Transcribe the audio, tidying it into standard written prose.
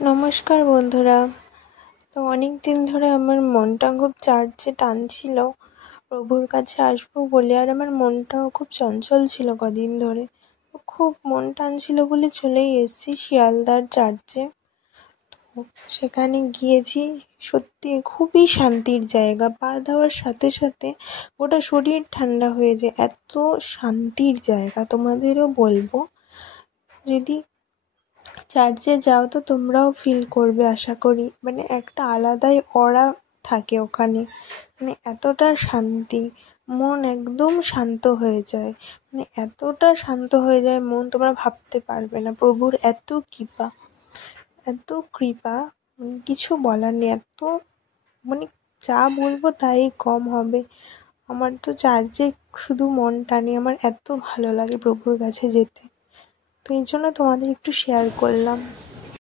নমস্কার বন্ধুরা। তো অনেক দিন ধরে আমার মনটা খুব চার্চে টানছিল, প্রভুর কাছে আসবো বলে। আর আমার মনটাও খুব চঞ্চল ছিল কদিন ধরে। তো খুব মন টানছিল বলে চলেই এসেছি শিয়ালদার চার্চে। তো সেখানে গিয়েছি, সত্যি খুবই শান্তির জায়গা। পা দেওয়ার সাথে সাথে গোটা শরীর ঠান্ডা হয়ে যায়, এত শান্তির জায়গা। তোমাদেরও বলবো, যদি চার্চে যাও তো তোমরাও ফিল করবে আশা করি। মানে একটা আলাদাই অরা থাকে ওখানে, মানে এতটা শান্তি, মন একদম শান্ত হয়ে যায়। মানে এতটা শান্ত হয়ে যায় মন, তোমরা ভাবতে পারবে না। প্রভুর এত কৃপা, এত কৃপা, মানে কিছু বলার নেই। এত মানে যা বলবো তাই কম হবে। আমার তো চার্চে শুধু মন টানে, আমার এত ভালো লাগে প্রভুর কাছে যেতে। তো এই জন্য তোমাদের একটু শেয়ার করলাম।